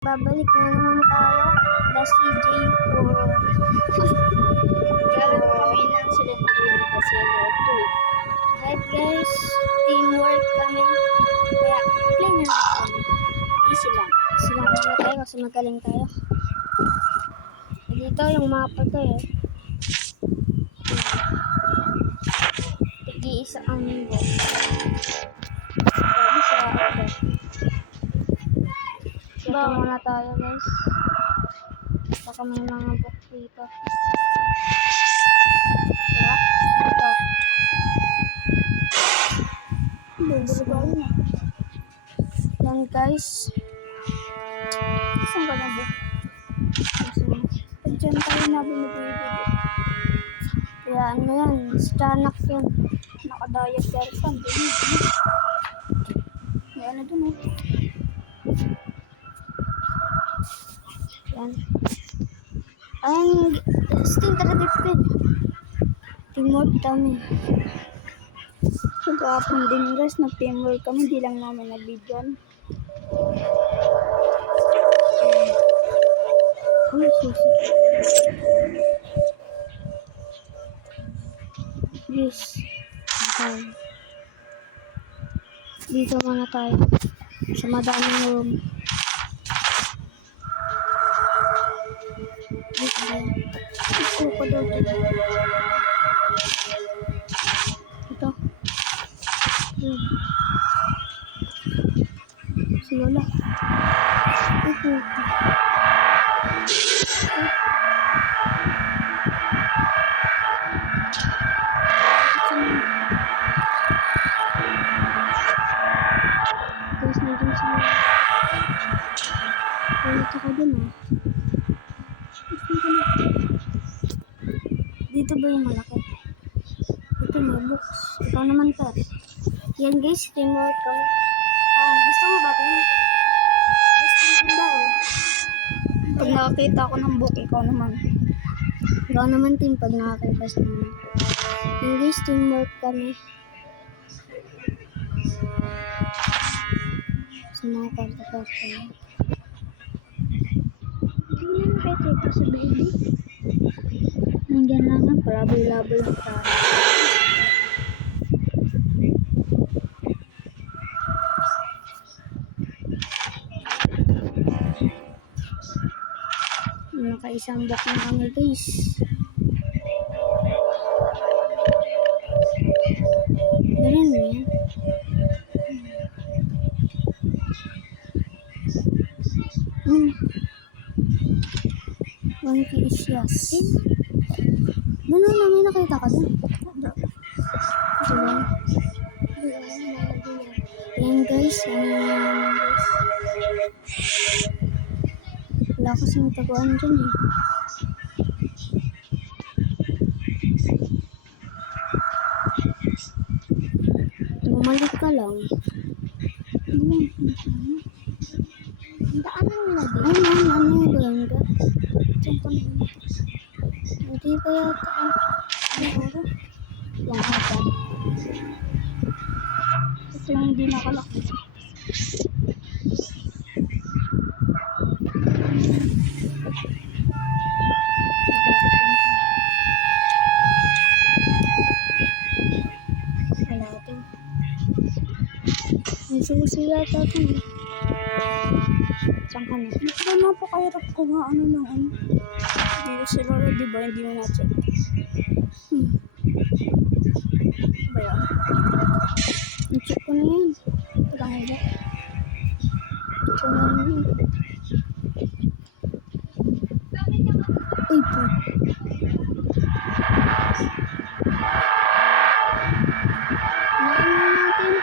Babalik na naman tayo. The CJ4. Gano'n kami ng Silentino kasi Seller 2. Alright guys, teamwork kami. Kaya play na natin. Easy lang. Sila muna tayo kasi magaling tayo. Dito yung mapa to eh. Tigi-isa ang book. Sabi sa ako. Dito muna tayo guys. Baka may mga book dito. Kaya, ito. Bubulugan na. Yan guys. Saan ka na ba? Pag dyan tayo na binibigay. Kaya ano yan, stanak yan. Nakadayag dahil pa. May ano dun eh. Yan. Ang still tradifted. Teamwork kami. So, kahapon din guys, nag-teamwork kami. Di lang namin nag-videoan. Uy, susi. Yes. Okay. Dito muna tayo. Sa madaming room. Dito tayo. Gusto ko daw dito. Ito. Si Lola. Ito. Guys, nandun sila. Dito ka dun ah. Dito ba yung malaki? Ito may books. Ikaw naman to. Yan guys, teamwork kami. Gusto mo ba team? Gusto mo daw. Pag nakakita ako ng book, ikaw naman. Ikaw naman team pag nakakita sa mga. Yan guys, teamwork kami. Sa mga karta-karta. Hindi na nakikita si baby. Nandiyan lang nga, palaboy-laboy ang tao. Nakaisang book na kami guys. Ganun mo yan. One piece yes. Doon na may nakita ka doon. Ito lang. Yan guys. Wala kasing taguan dyan eh. Bumalik ka lang. Daan mo na din. Ano yung ganda? Hindi pa yata ang oras. Yung hata. Ito yung hindi nakalaki. Natin. May susi yata ito. Saan ka na? Ba napakahirap ko nga ano lang ano. Hindi ko si Lola, di ba? Hindi mo na-check. Ba yan? I-check ko na yan. Ito lang ito. Ito na yan. Uy po. Natin.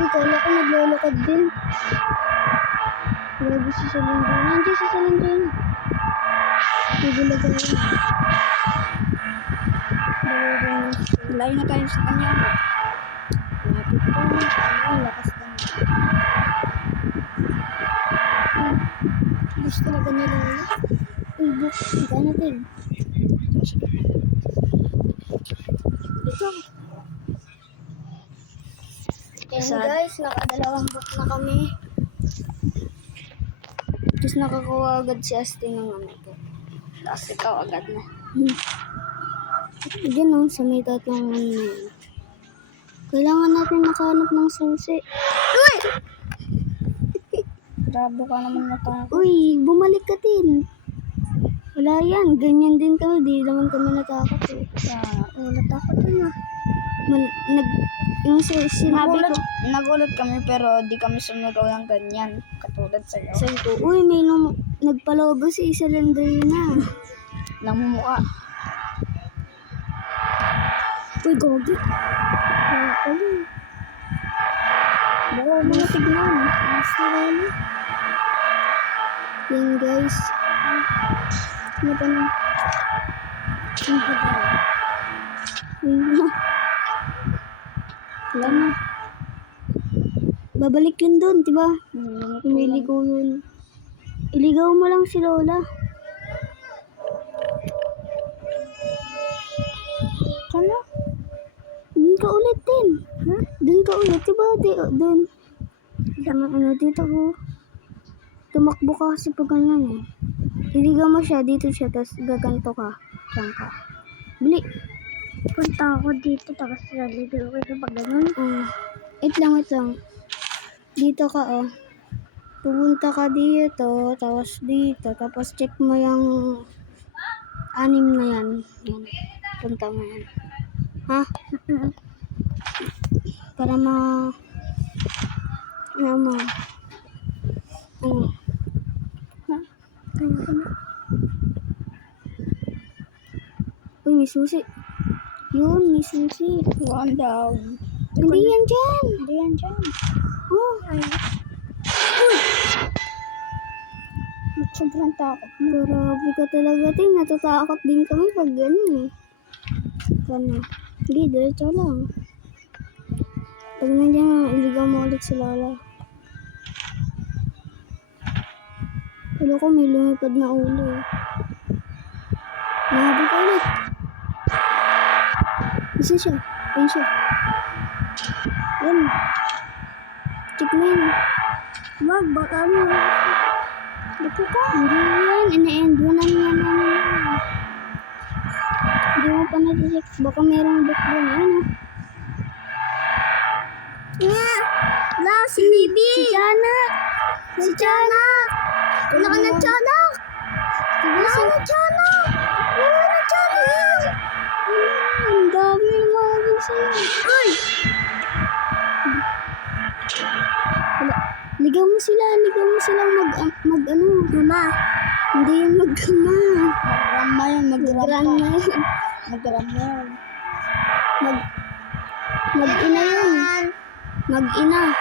Uy, kala ko naglalakad din. Grabe si Salindrina. Nandiyan si Salindrina. Nagulagan yun. Layo na tayo sa kanya. Lapit ko. Ang lakas lang. Gusto talaga nila. Uy, book. Ika natin. Ito. Ayan guys, nakadalawang book na kami. Tapos nakakuha agad si Asti ng ano ko. Tapos ikaw agad na. Diyan o, sa may tatlong ano na yun. Kailangan natin nakahanap ng susi. Uy! Grabe ka naman natakot. Uy, bumalik ka din. Wala yan, ganyan din kami. Di naman kami natakot eh. Natakot din ah. Yung sinabi ko. Nagulat kami pero di kami sumigaw ng ganyan. Katulad sa'yo. Sabi ko, uy, may nagpalabas si Isalendrina. Namumuka. Uy, gogi. Baka mga tignan. Yan guys. Ano pa na? Wala na. Babalik yun doon, diba? Umiligaw yun. Iligaw mo lang si Lola. Sana? Doon ka ulit din. Ha? Doon ka ulit, diba? Doon. Ano dito ko. Tumakbo ka kasi pag ganyan eh. Iligaw mo siya, dito siya, tapos gaganto ka. Diyan ka. Bili. Punta ako dito, tapos naligaw ko ito pag ganun. Wait lang. Dito ka oh. Pupunta ka dito, tapos dito, tapos check mo yung 6 na yan. Yan. Punta mo yan. Ha? Para ano mo? Ha? Uy, may susi. Yun, may susi. One down. Hindi yan dyan. Oh. Uy! Sobrang takot. Grabe ka talaga, Tin. Natatakot din kami pag gano'n eh. Gano'n. Hindi, diretso lang. Pag nandiyan, iligaw mo ulit si Lola. Wala ko, may lumipad na ulo eh. Mahabol ka ulit. Isa siya. Ayun siya. Yan. Check mo yan. Wag, baka mo. Dito ka. Hindi yan. Ina-end mo na yan. Hindi mo pa na-check. Baka merong book doon. Ayun ah. Nga! La, si Bibi! Si Tiyanak! Si Tiyanak! Wala ka na Tiyanak! Wala ka na Tiyanak! Wala na Tiyanak! Ang dami mga sa'yo. Uy! Ligaw mo sila mag ano, gama. Hindi yun mag-gama. Mag-grandma yun. Mag-ina yun. Mag-ina.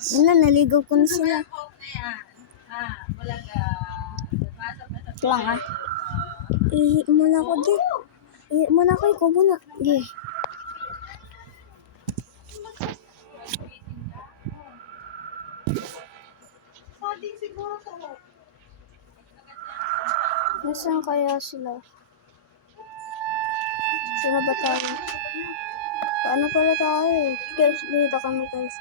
Ano, naligaw ko na sila. Ito lang ah. Ihi muna ako din. Ihi muna ako, ikaw muna. Okay. Nasaan kaya sila? Sino ba tayo? Paano pala tayo eh? Guys, dito kami guys.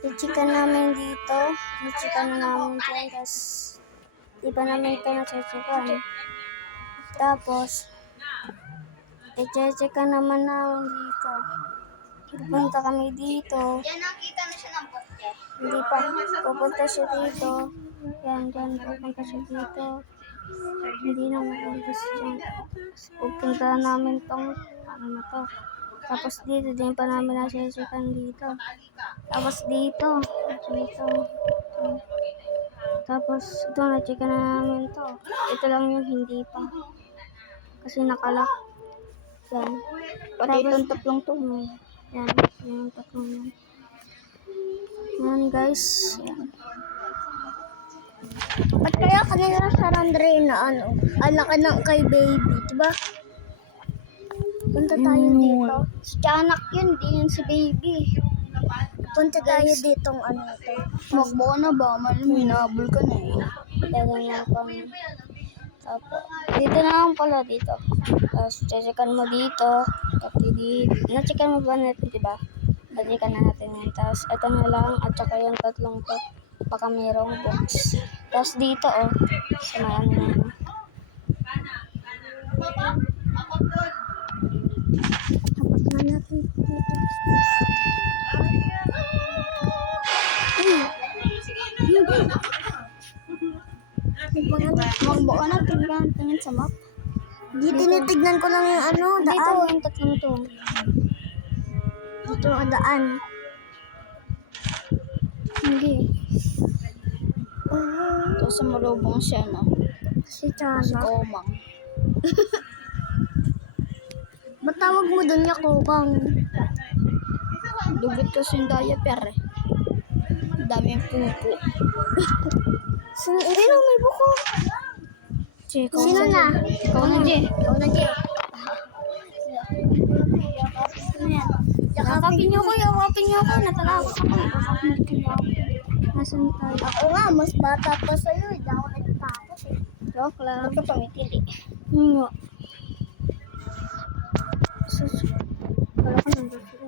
I-chika namin dito. I-chika na namin dyan. Tapos, di pa namin ito nasusukan. Tapos, i-chika naman namin dito. Pupunta kami dito. Yan nakita na siya ng bote. Hindi pa. Pupunta siya dito. Yan, pupunta siya dito. Hindi na pupunta siya. Pupunta namin tong, ano na to. Tapos dito, din pa namin nasisikan dito. Tapos dito. Tapos ito, na-checka na namin to. Ito lang yung hindi pa. Kasi nakalak. Yan. Pati itong tatlong to. Yan, yung tatlong yan. Yan guys. Yan. Ba't kaya kanina sa Randre na ano? Ala ka ng kay baby, diba? Punta tayo dito. Si Tiyanak yun, di yun si baby. Punta tayo ditong ano ito. Makbo ka na ba? Minabol ka na eh. Ganyan kami. Apo. Dito na lang pala dito. Tapos, checkan mo dito. Tapos, na-checkan mo ba natin, diba? Checkan na natin yan. Tapos, ito na lang. At saka yung tatlong to. Baka mayroong box. Tapos, dito, oh. Sa may ano na yun. Hapak na natin dito. Magbuka na, tingin sa map. Di tinitignan ko lang yung ano, Dito, daan. yung tatlong to. Dito ang daan. Hindi. Ito sa malubong siya, no? Si Sa Chana. Komang. Ba't tawag mo doon niya Kokang? Dugot kasi yung diaper, eh. Dami yung pupo. Sino may buko? Sino na? Ikaw na, Jay. Ikaw na, Jay. Yakapin niyo ko, natalakot ako. Nasaan tayo? Ako nga, mas bata pa sa'yo. Hindi ako nagtatakot eh. Joke lang. Ba't ka tumitili? Nga. Wala ka nang bato.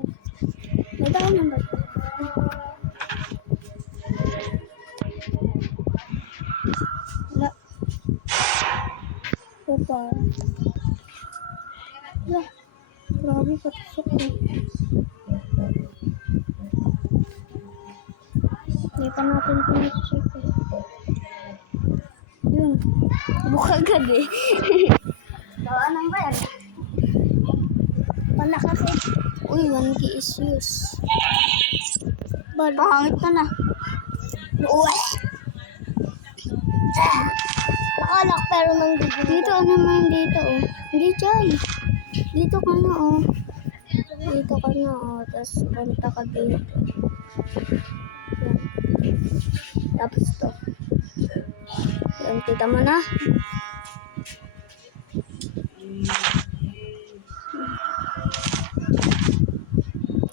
May tayo ng bato. Wala. Opa. Wala. Grabe, patusok ko. Hindi pa natin pinag-check eh. Yun. Buka agad eh. Bawaan ang bayan. Pala kasi. Uy, 1K is use. Bal. Pahangit ka na. Uwe! Nakalak pero nang Dito, ano naman dito, oh. Hindi dyan. Dito ka na, oh. Dito ka na, oh. Tapos, punta ka dito. Yan. Tapos to. Yan, kita mo na.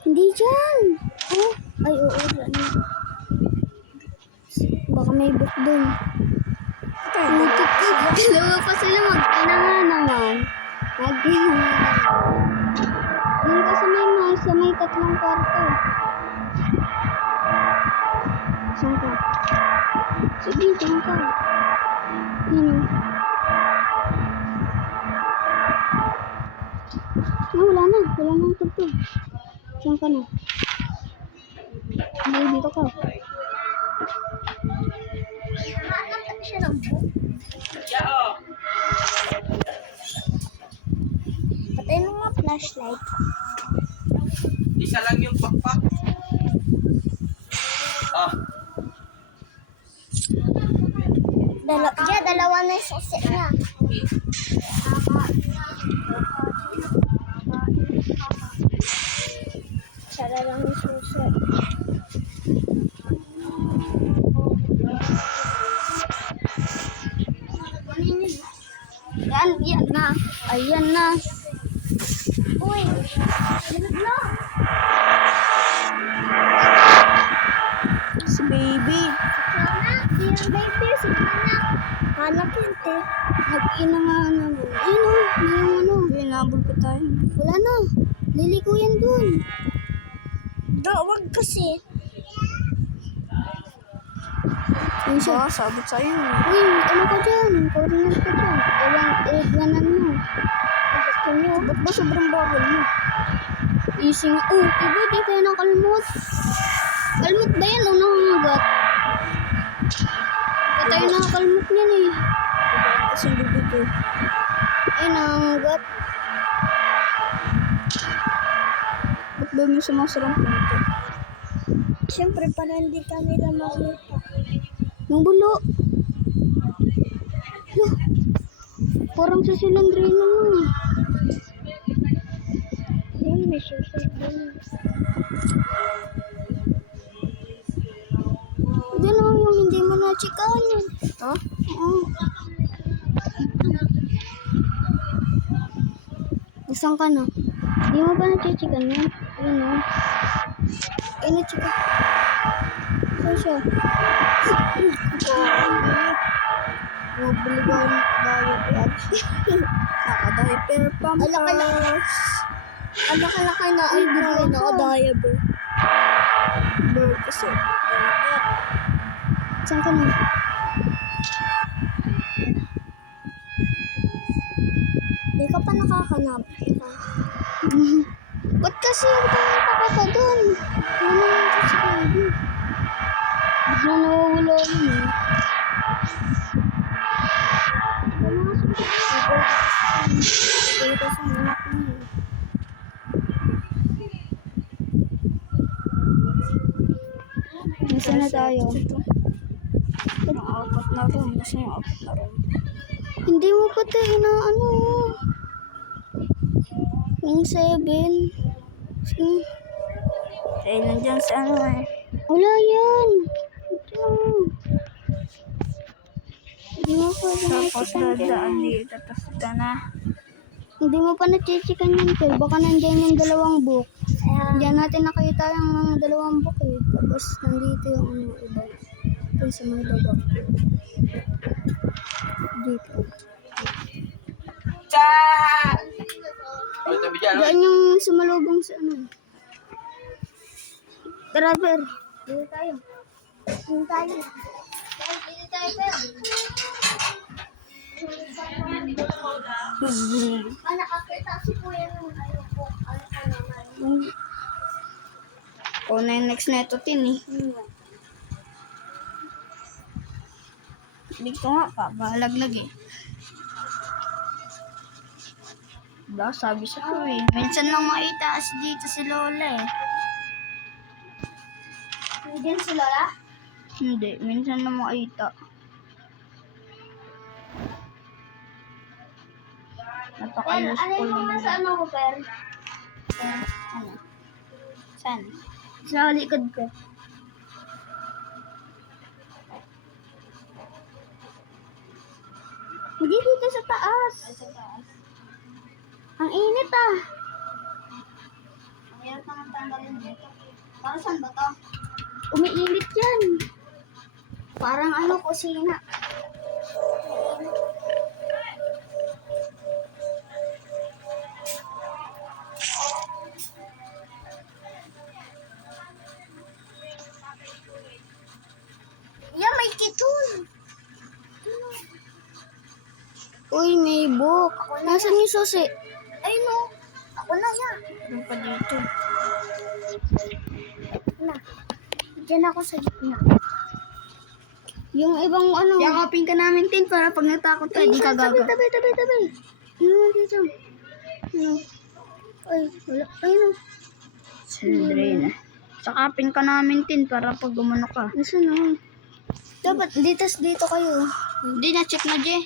Hindi dyan. Oh, ay, oo, dyan. Baka may book dun. Dalawa pa sila, mag-ina nga naman. Mag-ina nga naman. Yun ka sa may tatlong kwarto. Saan ka? Sige, dyan ka. Yun o. Ah, wala na ang tugtog. Saan ka na? Ay, dito ka. Hanap siya ng book. Patayin mo nga flashlight. Isa lang yung backpack. Ah, Dalawa na yung susi niya. Sara lang yung susi. Yan na. Ayan na. Uy! Limit mo! Si baby. Si baby, si anak. Hanap yun, te. Mag-ina nga naman. Ayun o. May ano. Binabol ko tayo. Wala na. Liliko yan dun. Wag kasi. Ayun siya. sabot sa'yo. Uy, ano ka dyan? Coordinate ka dyan. Ewanan mo. Gusto nyo. Ba't ba sobrang bagal mo? Easy nga. Oh, diba di kayo nakalmot? Kalmot ba yan o nangangagat? Patay nakakalmot niyan eh. Kasi bibig ko. Ay, nangangagat. Ba't ba may sumasarang punto? Siyempre, para hindi kami na makita. Nung bulo. Loh, parang sa silandrino mo. Yun, may susi. Diyan o, yung hindi mo na-checkan yun. Ha? Oo. Nasaan ka na? Di mo ba na-checkan yun? Ayun o. Ay, na-checkan. Saan siya? Mabili ko ng diaper. Naka-diaper pampers. Ang laki-laki na ay bigay na ka-diaper. Bird kasi. Saan ka na? Hindi ka pa nakahanap. Ba't kasi yung pa ka dun? Ano yung kasi baby? Bigla nawawala yun eh. Bigay ko sa anak mo. Nasaan na tayo? Yung apat na room. Kasi yung apat na room. Hindi mo pa tayo inaano. Yung 7. Eh, nandyan sa ano eh. Wala yan. Ito. Hindi mo pa Tapos na-checkan dadaan yan. dito. Tapos ito na. Hindi mo pa na-checkan yan, Phil. Baka nandyan yung dalawang book. Diyan natin nakita yung dalawang book eh. Tapos nandito yung ano iba. Ito sa mga baba. Dito. Chan! Oh, tabi dyan. oh. Diyan yung sumalubong sa ano. Tara, Fer. Dito tayo. Dito tayo. Dito tayo, Fer. Nakakita si Kuya ng ano po. Ano ka naman. O na yung next na ito, Tin eh. Dito nga pa, balaglag eh. Diba, sabi sa ko eh. Minsan lang maitaas dito si Lola eh. Hindi din si Lola? Hindi, minsan lang makita. Ano Napaka-useful yung naman. nasa ano ko, Fer? Ano? Saan? Sa likod ko. Hindi dito sa taas. Ang init ah. Ang hirap naman tanggalin dito. Para saan ba to? Umiinit yan. Parang ano, kusina. Yeah, may kitun. Uy, may book. Nasaan yung susi? Ay, no. Ako na yan. Ano pa dito? Na. Diyan ako sa gitna. Yung ibang ano. Yakapin ka namin, Tin, para pag natakot ka, di ka gaga. Tabi. Ano dito? Ano? Ay, wala. Ay, no. Sandre na. Sakapin ka namin, Tin, para pag gumano ka. Nasaan na? Dapat dito kayo. Hindi na, check na, Je.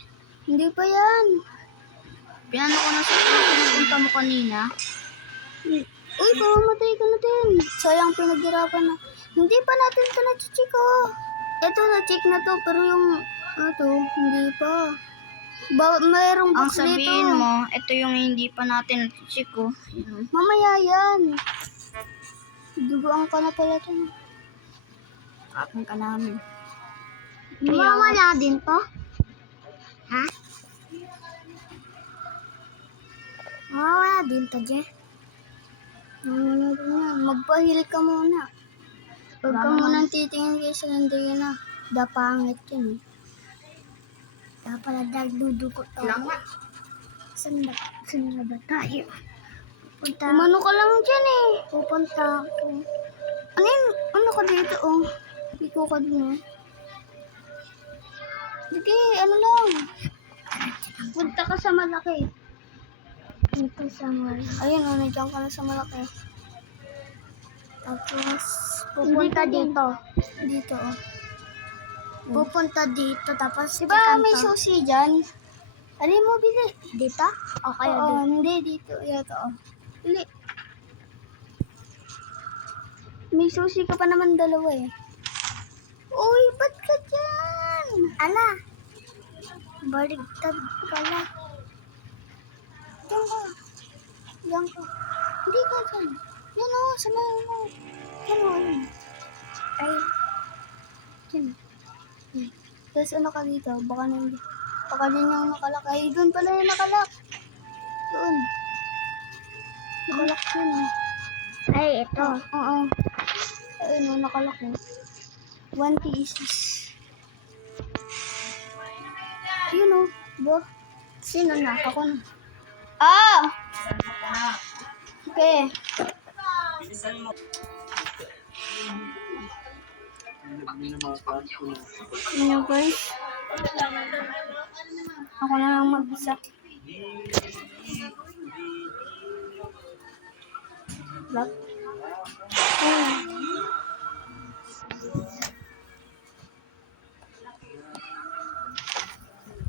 Hindi pa yan. Pinano ko na sa pinapunta mo kanina. Uy, kamamatay ka na, Tin. Sayang pinaghirapan na. Hindi pa natin ito na-check, oh. Ito, na-check na to, pero yung, hindi pa. Mayroong Ang box sabihin dito. mo, ito yung hindi pa natin check ko. Mamaya yan. Duguan ka na pala ito. Kapin ka namin. Mawala din to? Ha? Mawala din to, Je. Wala din yan. Magpahil ka muna. Huwag ka munang titingin kay Sandrina. Dapangit yun eh. Kaya pala dagdudugo to. Saan na ba tayo? Punta. Umano ka lang dyan eh. Pupunta ako. Ano yun? Ano ka dito oh? Iko ka dun eh. Sige, ano lang. Punta ka sa malaki. Dito sa mall. Ayun oh, nandiyan ka na sa malaki. Tapos, pupunta Hindi dito. Dito oh. Pupunta dito. Tapos, Diba may susi dyan? Alin mo bili? Dito? O kaya Oo, dito? hindi dito. Yato oh. Bili. May susi ka pa naman dalawa eh. Uy, ba't ka dyan? Ala. Baligtad pala. Diyan ka. Diyan ka. Hindi ka dyan. Yan o, samayin mo. Yan o, yan. Ay. Diyan. Yan. Tapos ano ka dito? Baka nandito. Baka din yung nakalak. Ay, doon pala yung nakalak. Doon. Nakalak yun eh. Ay, ito. Oo. Ayun o, nakalak eh. 1 pieces. Ayun o. Bo. Sino na? Ako na. Ah! Okay. Ano guys? Ako na lang mag-isa. Lock.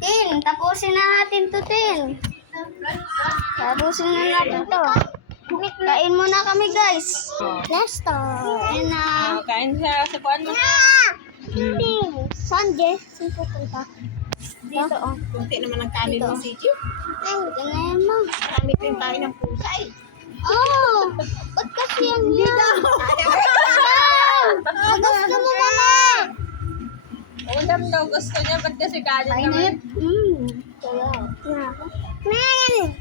Tin, tapusin na natin to, Tin. Tapusin na natin to. Kain muna kami, guys. Let's start. Ayun na. Kain siya sa kuan mo. Tin, saan, Jess? Saan pupunta? Dito, oh. Kunti naman ang kanin mo, si Chief. Ay, ganyan mo. Marami din tayo ng pusa eh. Oh, ba't kasi yan yan? Gusto mo muna. Ulam daw gusto niya, ba't kasi kanin naman? Kaya. Man!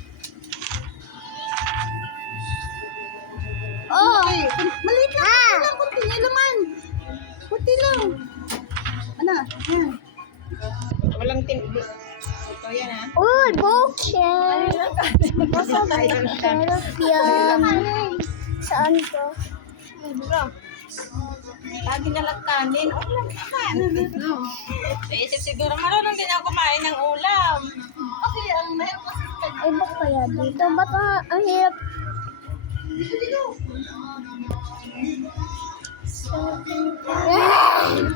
Oh! Maliit lang, kunti niya laman. Kunti lang. Ano? Yan. Walang ito yan ha. Oh, bokeh! Sarap yan. Saan to? Lagi na lang kanin. Naisip siguro, marunong din ako kumain ng ulam. Kasi ang meron kasi Ay, bak kaya dito? Ba't ang hirap?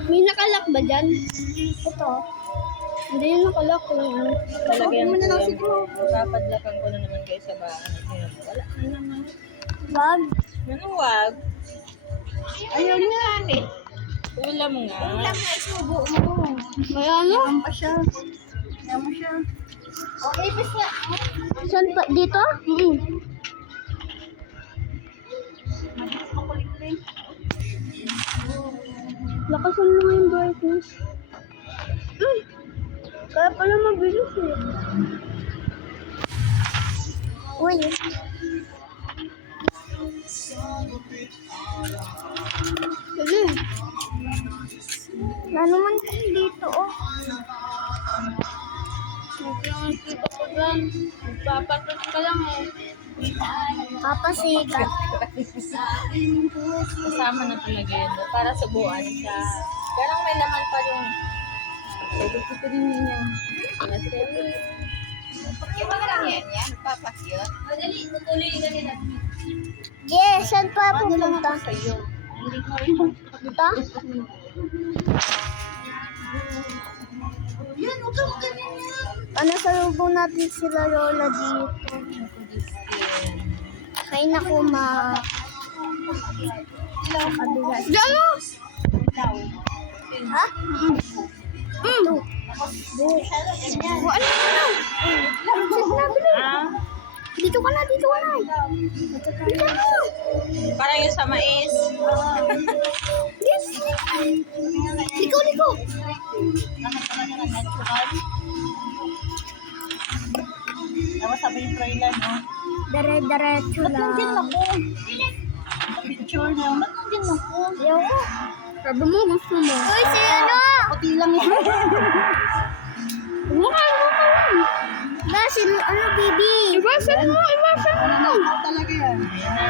May nakalak ba dyan? Ito. Hindi yung nakalak ko lang. Palagyan mo na lang siguro. Papadlakan ko na naman kayo sa bahay. Wala na naman. Wag. Ano wag? Ayaw niya eh. Ulam nga. Ulam nga, isubo mo. May ano? pa siya. Ayaw mo siya. Okay, basta. Saan pa? Dito? Lakasan mo nga yung brightness. Kaya pala mabilis eh. Uy. Sige. Ano man dito oh. Nakikita ko dyan. Magpapatos ka lang eh. Papasikat. Kasama na talaga yun. Para subuan siya. Pero may naman pa yung gusto ko rin niya. Pagkiwa ka lang yan yan. Papakyot. Madali. Tutuloy ka nila. Yes, saan pa pupunta? Sa'yo. Punta? Yan, huwag kang ganyan yan. Ano salubong natin sila Lola dito? Ay naku ma. Kabila. Diyan mo! Ha? Ano na? Dito ka na, dito ka na. Dito ka na. Parang yung sa mais. Yes. Liko, liko. Tapos sabi yung trailer, no? Dire-diretso lang. Picture na. Ba't nandiyan ako? Ayoko. Sabi mo, gusto mo. Uy, sino? Puti lang yan. Mukha lang. Ba, sino? Ano, baby? Iwasan mo, iwasan mo. Talaga yan. Ayan na.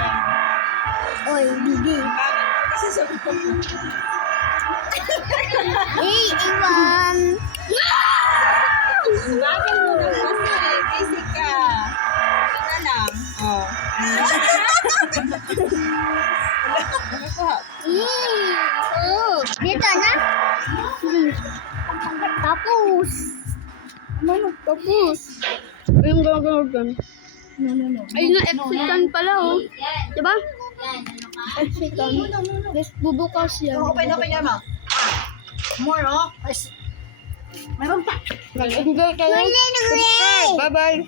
Oy, baby. Kasi sabi ko. Hey, Iwan. Bakit mo na kasi? Busy ka. Ito na lang. Oh. Oh, dito na? Tapos. Ano? Tapos. Ayun, gagawin. Ayun na, exitan pala oh. Diba? Exitan. Yes, bubukas yan. Open yan, ma. More, oh. Meron pa. Mag-enjoy kayo. Bye-bye.